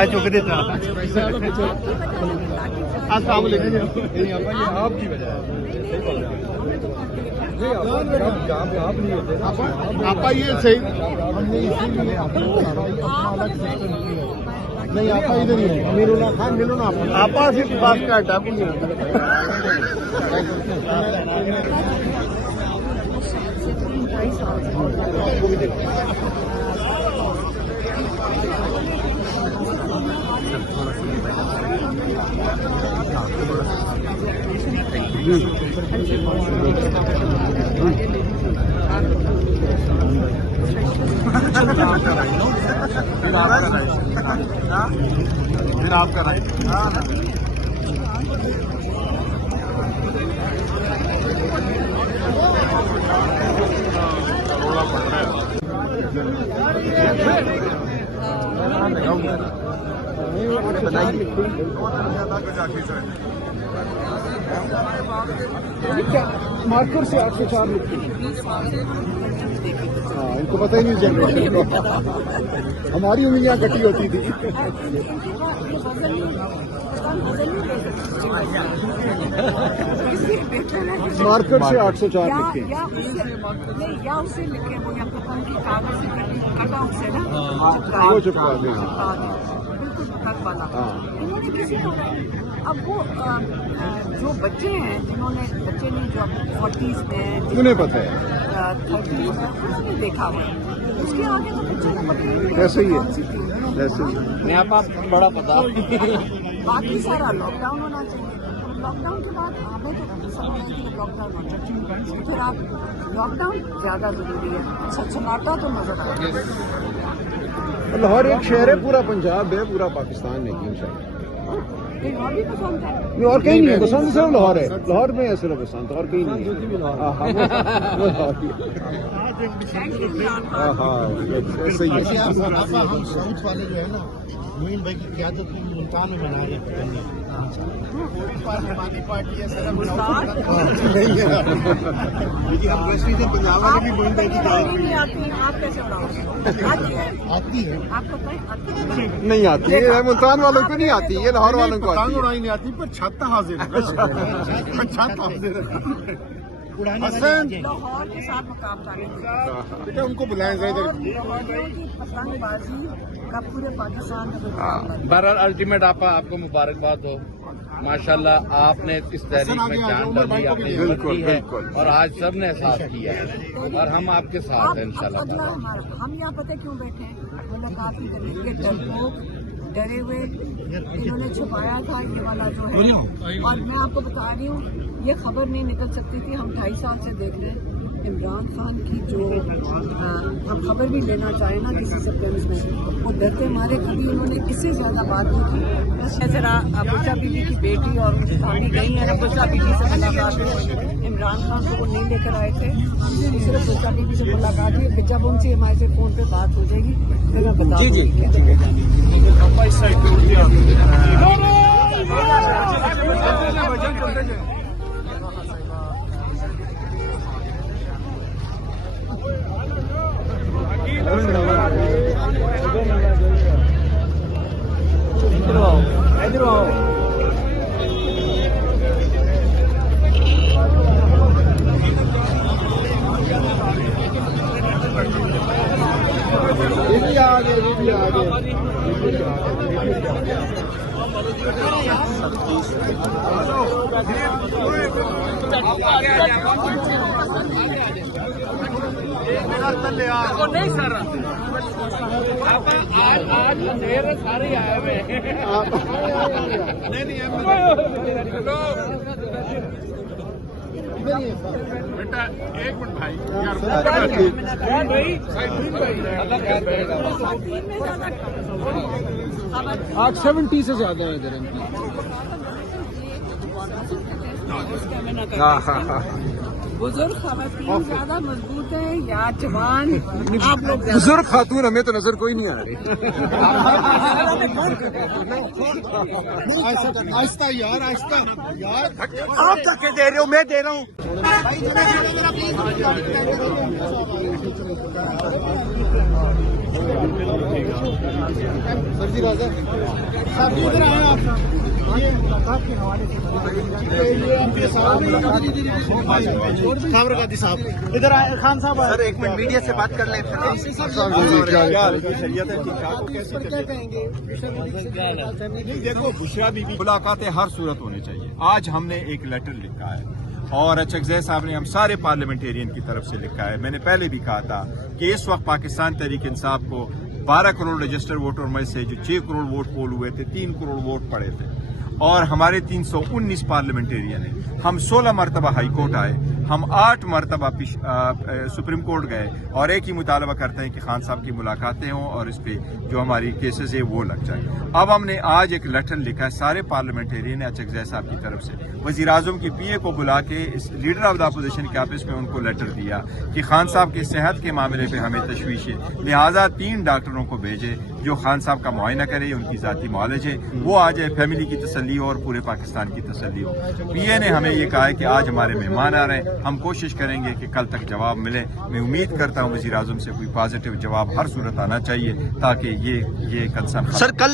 میں چک دیتا. السلام علیکم. آپ کی وجہ آپ یہ صحیح نہیں آپ ادھر ہی ہے. امیر اللہ خان ملو نا آپ صرف بات کا ڈاکو نہیں پھر آپ کا رائٹ. مارکر سے 804 لکھتے ہیں. ہاں ان کو پتہ ہی نہیں جنریشن کو. ہماری انگلیاں کٹی ہوتی تھی. مارکر سے 804 لکھتے ہیں. وہ چپکا دیں. اب وہ جو بچے ہیں جنہوں نے جو 40s میں انہیں پتہ ہے 30s میں انہوں نے دیکھا ہوا ہے. اس کے آگے تو بچوں کو پتہ ہی نہیں ایسے ہی ہے. ایسے ہی بڑا پتا. باقی سارا لاک ڈاؤن ہونا چاہیے. لاک ڈاؤن کے بعد ہمیں تو سمجھ رہے کہ لاک ڈاؤن ہونا چاہیے. پھر آپ لاک ڈاؤن زیادہ ضروری ہے. سناٹا تو نظر آ رہا ہے. لاہور ایک شہر ہے, پورا پنجاب ہے, پورا پاکستان نہیں ان شاء اللہ. اور بھی پسند ہے. اور کہیں نہیں ہے بسنت, صرف لاہور ہے. لاہور میں ہے صرف بسنت, اور کہیں نہیں ہے. ہاں ہاں صحیح ہے. ہم ساؤتھ والے جو ہے نا معین بھائی کی قیادت میں ملتان میں بنا رہے ہیں. پاکستانی پارٹی ہے سر. پنجاب والے بھی معین بھائی کی آپ کیسے آتی ہے. آپ کو نہیں آتی ہے, ملتان والوں کو نہیں آتی ہے, لاہور والوں کو آتی ہے. اڑائی نہیں آتی پر چھت حاضر ہے. چھت حاضر ہے. لاہور کے ساتھ مقابلہ بیٹا ان کو بلائیں ذرا. لاہوریوں کی پتنگ بازی کا پورے پاکستان میں بہرحال الٹیمیٹ آپ کو مبارکباد ہو. ماشاءاللہ آپ نے اس تحریک میں جان ڈالی, آپ نے ہمت کی ہے اور آج سب نے ساتھ کیا ہے اور ہم آپ کے ساتھ ہیں انشاءاللہ. ہم یہاں پتہ کیوں بیٹھے ہیں؟ ملاقات ہی کرنے کے ڈرپوک ڈرے ہوئے انہوں نے چھپایا تھا یہ والا جو ہے. اور میں آپ کو بتا رہی ہوں یہ خبر نہیں نکل سکتی تھی. ہم 2.5 سال سے دیکھ رہے ہیں عمران خان کی جو ہم خبر بھی لینا چاہیں نا کسی سیکٹرز میں وہ ڈرتے مارے کبھی انہوں نے اس سے زیادہ بات نہیں کی. بس ذرا بچہ بیوی کی بیٹی اور ان کی کہانی گئی ہے. بچہ بیوی سے ملاقات ہوئی. عمران خان کو وہ نہیں لے کر آئے تھے, صرف بچہ بیوی سے ملاقات ہوئی. جب ان سے ہمارے سے فون پہ بات ہو جائے گی پھر میں بتا دوں گی. نہیں سر آج سارے آئے ہوئے بیٹا ایک منٹ بھائی. 870 سے زیادہ ہے ادھر. بزرگ خواتین زیادہ مضبوط ہے یا جوان؟ آپ لوگ بزرگ خاتون ہمیں تو نظر کوئی نہیں آ رہی. آہستہ یار, آہستہ یار. آپ تک دے رہے ہو, میں دے رہا ہوں. सर जी राजा साहब इधर आए आप ये मुलाकात के हवाले से साबरकाती साहब इधर आए खान साहब सर एक मिनट मीडिया से बात कर लें देखो बुशरा बीबी मुलाकातें हर सूरत होनी चाहिए। आज हमने एक लेटर लिखा है और अचकज़ई साहब ने हम सारे पार्लियामेंटेरियन की तरफ से लिखा है। मैंने पहले भी कहा था कि इस वक्त पाकिस्तान तहरीक इंसाफ को 12 करोड़ रजिस्टर वोटरों में से जो 6 करोड़ वोट पोल हुए थे 3 करोड़ वोट पड़े थे और हमारे 319 पार्लियामेंटेरियन हैं। हम 16 मरतबा हाई कोर्ट आए, हम 8 मरतबा सुप्रीम कोर्ट गए और एक ही मुतालबा करते हैं कि खान साहब की मुलाकातें हों और इस पे जो हमारी केसेस है वो लग जाए। अब हमने आज एक लेटर लिखा है सारे पार्लियामेंटेरियन अचकज़ई साहब की तरफ से, वज़ीर आज़म की PA को बुला के इस लीडर ऑफ द अपोजिशन के ऑफिस में उनको लेटर दिया कि खान साहब की सेहत के मामले पे हमें तशवीश है, लिहाजा 3 डॉक्टरों को भेजे जो खान साहब का मुआयना करे, उनकी ज़ाती मॉलेज है, वो आ जाए, फैमिली की तसल्ली हो और पूरे पाकिस्तान की तसल्ली हो। PA ने हमें ये कहा है कि आज हमारे मेहमान आ रहे हैं, हम कोशिश करेंगे कि कल तक जवाब मिले। मैं उम्मीद करता हूँ वज़ीर आज़म से कोई पॉजिटिव जवाब हर सूरत आना चाहिए ताकि ये कंसर्न। सर कल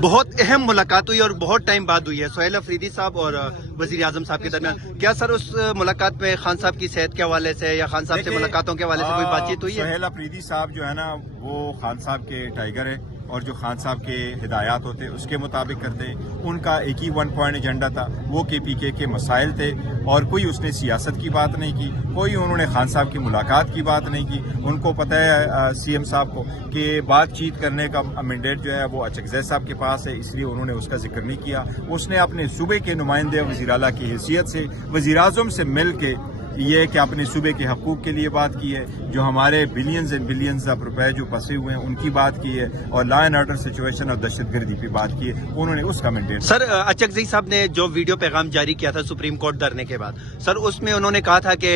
बहुत अहम मुलाकात हुई और बहुत टाइम बाद हुई है सोहेल अफरीदी साहब और वज़ीर आज़म साहब के दरमियान। क्या सर उस मुलाकात में खान साहब की सेहत के हवाले से या खान साहब से मुलाकातों के हवाले से कोई बातचीत हुई है? सोहेल अफरीदी साहब जो है ना वो खान साहब के टाइगर है और जो खान साहब के हिदायत होते उसके मुताबिक करते। उनका एक ही 1 पॉइंट एजेंडा था, वो KPK के मसाइल थे और कोई उसने सियासत की बात नहीं की, कोई उन्होंने खान साहब की मुलाकात की बात नहीं की। उनको पता है CM साहब को कि बातचीत करने का मैंडेट जो है वो अचकज़ई साहब के पास है, इसलिए उन्होंने उसका जिक्र नहीं किया। उसने अपने सूबे के नुमाइंदे वज़ीर आला की हैसियत से वज़ीर आज़म से मिल के ये कि अपने सूबे के हकूक़ के लिए बात की है, जो हमारे बिलियंस एंड बिलियंस ऑफ रुपए जो फंसे हुए हैं उनकी बात की है और लॉ एंड ऑर्डर सिचुएशन और दहशतगर्दी पे बात की है। उन्होंने उसका मैंडेट। सर अचकज़ई साहब ने जो वीडियो पैगाम जारी किया था सुप्रीम कोर्ट धरने के बाद, सर उसमें उन्होंने कहा था कि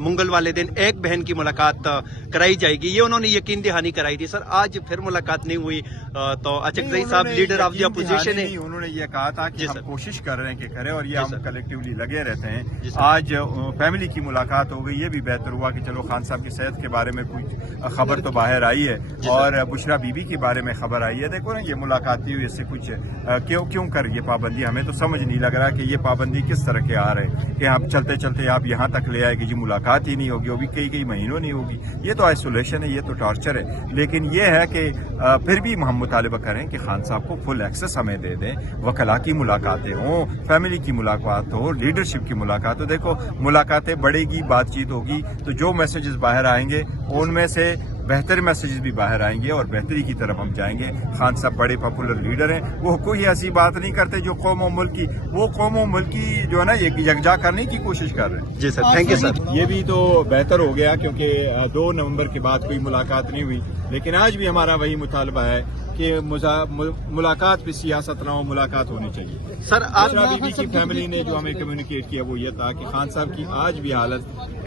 मंगल वाले दिन एक बहन की मुलाकात कराई जाएगी, ये उन्होंने यकीन दहानी कराई थी। सर आज फिर मुलाकात नहीं हुई तो अचकज़ई साहब लीडर ऑफ द अपोजिशन है, उन्होंने ये कहा था कि हम कोशिश कर रहे हैं कि करें और ये हम कलेक्टिवली लगे रहते हैं। आज फैमिली की मुलाकात हो गई, ये भी बेहतर हुआ कि चलो खान साहब की सेहत के बारे में कुछ खबर तो बाहर आई है और बुशरा बीबी के बारे में खबर आई है। देखो ना ये मुलाकात हुई, इससे कुछ क्यों कर ये पाबंदी, हमें तो समझ नहीं लग रहा कि ये पाबंदी किस तरह के आ रहे हैं कि आप चलते चलते आप यहाँ तक ले आए कि जी मुलाकात ही नहीं होगी, वो भी कई महीनों नहीं होगी। ये तो आइसोलेशन है, ये तो टॉर्चर है। लेकिन ये है कि फिर भी हम मुतालबा करें कि खान साहब को फुल एक्सेस हमें दे दें, वकला की मुलाकातें हों, फैमिली की मुलाकात हो, लीडरशिप की मुलाकात हो। देखो मुलाकातें बढ़ेगी, बातचीत होगी तो जो मैसेजेस बाहर आएंगे उनमें से बेहतर मैसेजेस भी बाहर आएंगे और बेहतरी की तरफ हम जाएंगे। खान साहब बड़े पॉपुलर लीडर हैं, वो कोई ऐसी बात नहीं करते जो कौम और मुल्क की, वो कौम और मुल्क की जो है ना यकजा करने की कोशिश कर रहे हैं। जी सर, थैंक यू सर। ये भी तो बेहतर हो गया क्योंकि 2 नवंबर के बाद कोई मुलाकात नहीं हुई, लेकिन आज भी हमारा वही मुतालबा है कि मुलाकात पे सियासत ना हो, मुलाकात होनी चाहिए। सर बुशरा बीबी की फैमिली ने जो हमें कम्युनिकेट किया वो ये था कि खान साहब की आज भी हालत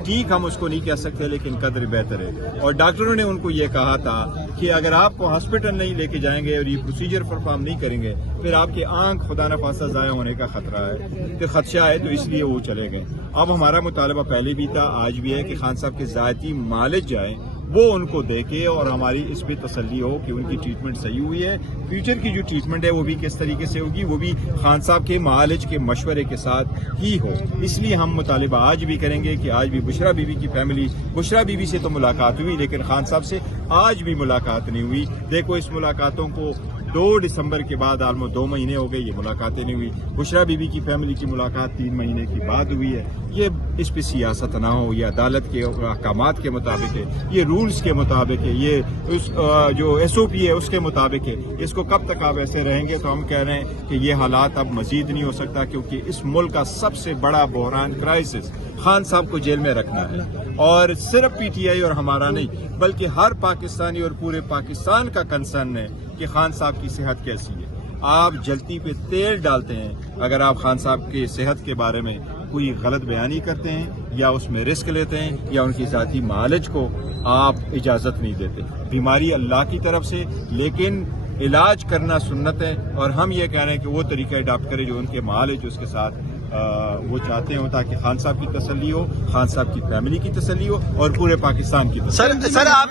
ठीक हम उसको नहीं कह सकते लेकिन कदर बेहतर है और डॉक्टरों ने उनको ये कहा था कि अगर आप हॉस्पिटल नहीं लेके जाएंगे और ये प्रोसीजर परफॉर्म नहीं करेंगे फिर आपकी आंख खुदा न खास्ता ज़ाया होने का खतरा है, कि खदशा है, तो इसलिए वो चले गए। अब हमारा मुतालबा पहले भी था, आज भी है कि खान साहब के ज़ाती मालिज जाए, वो उनको देखे और हमारी इस पे तसल्ली हो कि उनकी ट्रीटमेंट सही हुई है। फ्यूचर की जो ट्रीटमेंट है वो भी किस तरीके से होगी, वो भी खान साहब के मालिज के मशवरे के साथ ही हो। इसलिए हम मुतालिबा आज भी करेंगे कि आज भी बुशरा बीबी की फैमिली, बुशरा बीबी से तो मुलाकात हुई लेकिन खान साहब से आज भी मुलाकात नहीं हुई। देखो इस मुलाकातों को 2 दिसंबर के बाद आलमोस्ट 2 महीने हो गए, ये मुलाकातें नहीं हुई। बुशरा बीबी की फैमिली की मुलाकात 3 महीने की बाद हुई है। ये इस पे सियासत ना हो, ये अदालत के अहकामात के मुताबिक है, ये रूल्स के मुताबिक है, ये उस जो SOP है उसके मुताबिक है। इसको कब तक आप ऐसे रहेंगे तो हम कह रहे हैं कि ये हालात अब मजीद नहीं हो सकता, क्योंकि इस मुल्क का सबसे बड़ा बहरान क्राइसिस खान साहब को जेल में रखना है। और सिर्फ PTI और हमारा नहीं बल्कि हर पाकिस्तानी और पूरे पाकिस्तान का कंसर्न है कि खान साहब की सेहत कैसी है। आप जलती पे तेल डालते हैं अगर आप खान साहब की सेहत के बारे में कोई गलत बयानी करते हैं या उसमें रिस्क लेते हैं या उनकी ज़ाती मालिज को आप इजाज़त नहीं देते। बीमारी अल्लाह की तरफ से, लेकिन इलाज करना सुन्नत है और हम ये कह रहे हैं कि वो तरीका अडॉप्ट करें जो उनके मालिज उसके साथ وہ چاہتے ہوں تاکہ خان صاحب کی تسلی ہو, خان صاحب کی فیملی کی تسلی ہو اور پورے پاکستان کی تسلی. سر آپ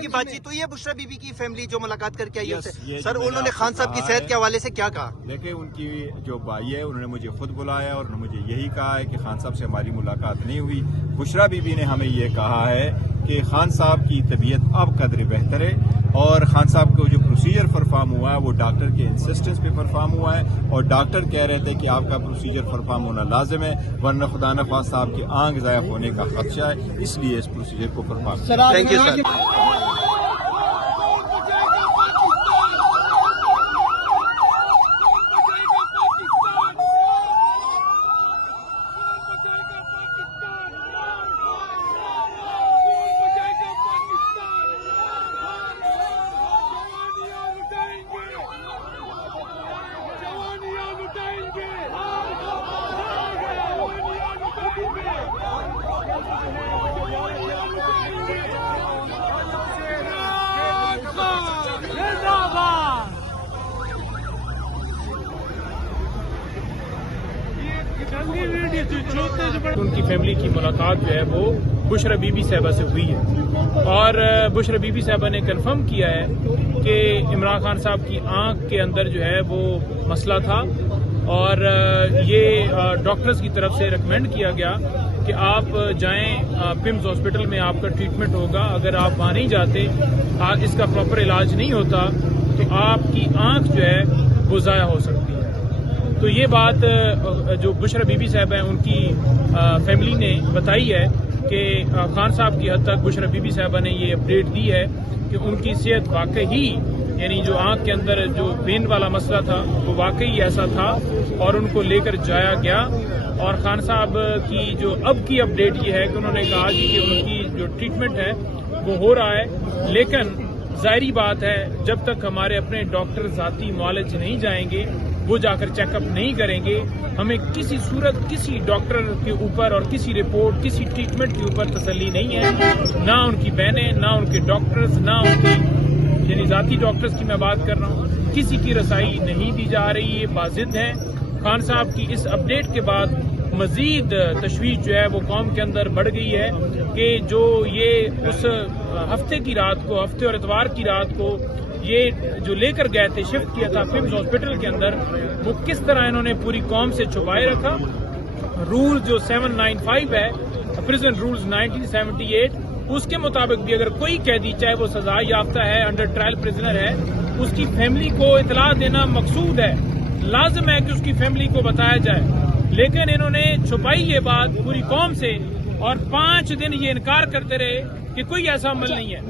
کی بات چیت ہوئی ہے بشرا بی بی کی فیملی جو ملاقات کر کے آئی ہے سر, انہوں نے خان صاحب کی صحت کے حوالے سے کیا کہا؟ دیکھیں ان کی جو بھائی ہے انہوں نے مجھے خود بلایا اور انہوں نے مجھے یہی کہا ہے کہ خان صاحب سے ہماری ملاقات نہیں ہوئی. بشرا بی بی نے ہمیں یہ کہا ہے کہ خان صاحب کی طبیعت اب قدر بہتر ہے اور خان صاحب کو جو پروسیجر پرفارم ہوا ہے وہ ڈاکٹر کے انسسٹنس پہ پرفارم ہوا ہے اور ڈاکٹر کہہ رہے تھے کہ آپ کا پروسیجر پرفارم ہونا لازم ہے ورنہ خدا نخواستہ آپ کی آنکھ ضائع ہونے کا خدشہ ہے, اس لیے اس پروسیجر کو پرفارم. Thank you sir. ان کی فیملی کی ملاقات جو ہے وہ بشرا بی بی صاحبہ سے ہوئی ہے اور بشرا بی بی صاحبہ نے کنفرم کیا ہے کہ عمران خان صاحب کی آنکھ کے اندر جو ہے وہ مسئلہ تھا اور یہ ڈاکٹرز کی طرف سے ریکمینڈ کیا گیا کہ آپ جائیں پمز ہاسپٹل میں آپ کا ٹریٹمنٹ ہوگا. اگر آپ وہاں نہیں جاتے, اس کا پراپر علاج نہیں ہوتا تو آپ کی آنکھ جو ہے وہ ضائع ہو سکتی ہے. تو یہ بات جو بشرا بی بی صاحب ہیں ان کی فیملی نے بتائی ہے کہ خان صاحب کی حد تک بشرا بی بی صاحبہ نے یہ اپڈیٹ دی ہے کہ ان کی صحت واقعی یعنی جو آنکھ کے اندر جو وین والا مسئلہ تھا وہ واقعی ایسا تھا اور ان کو لے کر جایا گیا. اور خان صاحب کی جو اب کی اپڈیٹ یہ ہے کہ انہوں نے کہا کہ ان کی جو ٹریٹمنٹ ہے وہ ہو رہا ہے, لیکن ظاہری بات ہے جب تک ہمارے اپنے ڈاکٹر ذاتی معالج نہیں جائیں گے, وہ جا کر چیک اپ نہیں کریں گے, ہمیں کسی صورت کسی ڈاکٹر کے اوپر اور کسی رپورٹ کسی ٹریٹمنٹ کے اوپر تسلی نہیں ہے. نہ ان کی بہنیں, نہ ان کے ڈاکٹرز, نہ ان کی یعنی ذاتی ڈاکٹرز کی میں بات کر رہا ہوں, کسی کی رسائی نہیں دی جا رہی. یہ واضح ہے. خان صاحب کی اس اپڈیٹ کے بعد مزید تشویش جو ہے وہ قوم کے اندر بڑھ گئی ہے کہ جو یہ اس ہفتے کی رات کو, ہفتے اور اتوار کی رات کو یہ جو لے کر گئے تھے, شفٹ کیا تھا پمز ہاسپٹل کے اندر, وہ کس طرح انہوں نے پوری قوم سے چھپائے رکھا. رول جو 795 ہے پرزن رولز 1978 اس کے مطابق بھی اگر کوئی قیدی چاہے وہ سزا یافتہ ہے, انڈر ٹرائل پرزنر ہے, اس کی فیملی کو اطلاع دینا مقصود ہے, لازم ہے کہ اس کی فیملی کو بتایا جائے. لیکن انہوں نے چھپائی یہ بات پوری قوم سے اور 5 دن یہ انکار کرتے رہے کہ کوئی ایسا عمل نہیں ہے.